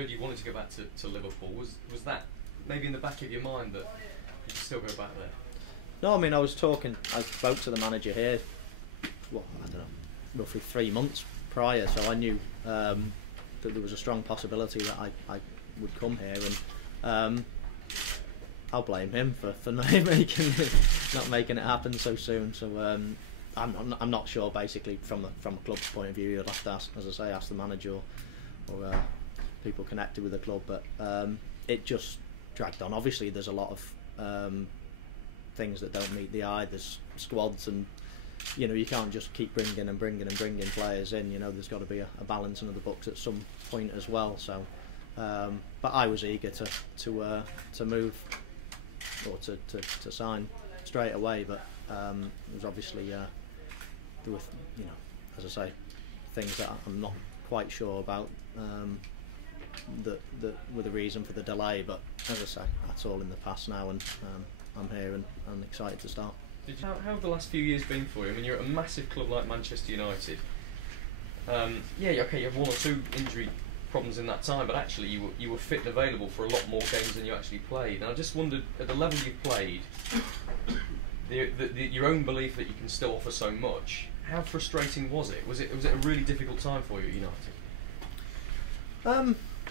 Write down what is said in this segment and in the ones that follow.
heard you wanted to go back to Liverpool. Was that maybe in the back of your mind that you could still go back there? No, I mean, I spoke to the manager here, well, I don't know, roughly 3 months prior, so I knew that there was a strong possibility that I would come here, and I'll blame him for not making it happen so soon. So I'm not sure. Basically, from a club's point of view, you'd have to ask, as I say, ask the manager or people connected with the club. But it just dragged on. Obviously, there's a lot of things that don't meet the eye. There's squads, and you can't just keep bringing players in. There's got to be a balance in the books at some point as well. So, but I was eager to move or to sign straight away. But it was obviously there were as I say, things that I'm not quite sure about that were the reason for the delay. But as I say, that's all in the past now, and I'm here and I'm excited to start. How have the last few years been for you? I mean, you're at a massive club like Manchester United. You have 1 or 2 injury problems in that time, but actually you were fit and available for a lot more games than you actually played. And I just wondered, at the level you've played, your own belief that you can still offer so much, how frustrating was it? Was it a really difficult time for you at United?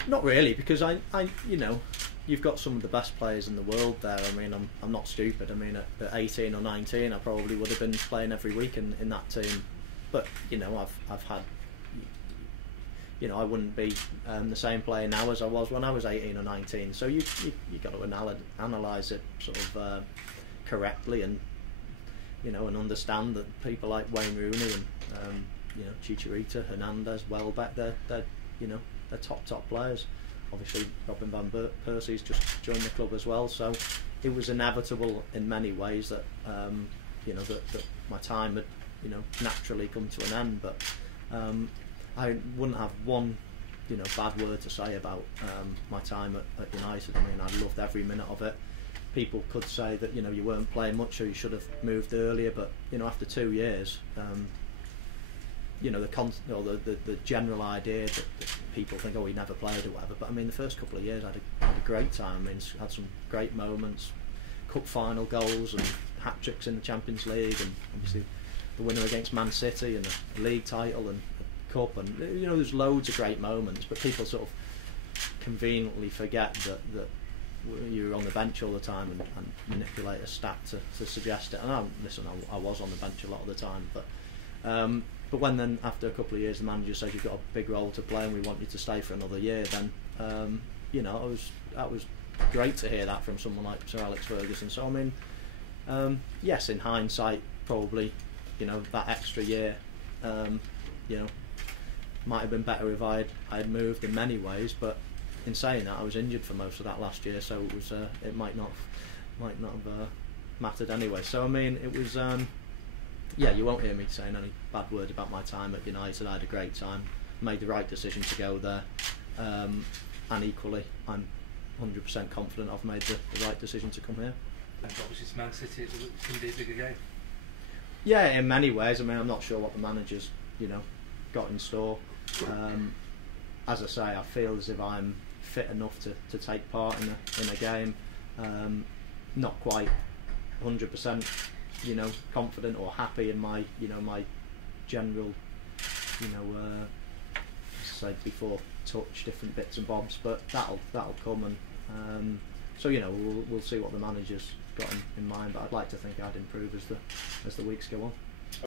Not really, because I you've got some of the best players in the world there. I mean, I'm not stupid. I mean, at 18 or 19, I probably would have been playing every week in that team. But I've had, I wouldn't be the same player now as I was when I was 18 or 19. So you got to analyse it sort of correctly, and and understand that people like Wayne Rooney and Chicharito, Hernandez, Welbeck, they're top players. Obviously, Robin van Persie's just joined the club as well, so it was inevitable in many ways that that my time had naturally come to an end. But I wouldn't have one bad word to say about my time at United. I mean, I loved every minute of it. People could say that you weren't playing much, or you should have moved earlier, but after 2 years, the general idea that people think, oh, he never played or whatever. But I mean, the first couple of years I had a great time. I mean, had some great moments, cup final goals and hat tricks in the Champions League, and obviously the winner against Man City, and a league title and a cup, and there's loads of great moments. But people sort of conveniently forget that you're on the bench all the time and manipulate a stat to suggest it. And I was on the bench a lot of the time, but when then after a couple of years the manager says you've got a big role to play and we want you to stay for another year, then that was great to hear that from someone like Sir Alex Ferguson. So I mean, yes, in hindsight, probably that extra year might have been better if I had moved in many ways. But in saying that, I was injured for most of that last year, so it was it might not have mattered anyway. So I mean, it was. You won't hear me saying any bad words about my time at United. I had a great time, made the right decision to go there, and equally I'm 100% confident I've made the right decision to come here. And obviously it's Man City, it's going to be a bigger game. Yeah, in many ways. I mean, I'm not sure what the manager's got in store. As I say, I feel as if I'm fit enough to take part in a game. Not quite 100%. Confident or happy in my my general as I said before, touch, different bits and bobs, but that'll come, and so we'll see what the manager's got in mind, but I'd like to think I'd improve as the weeks go on.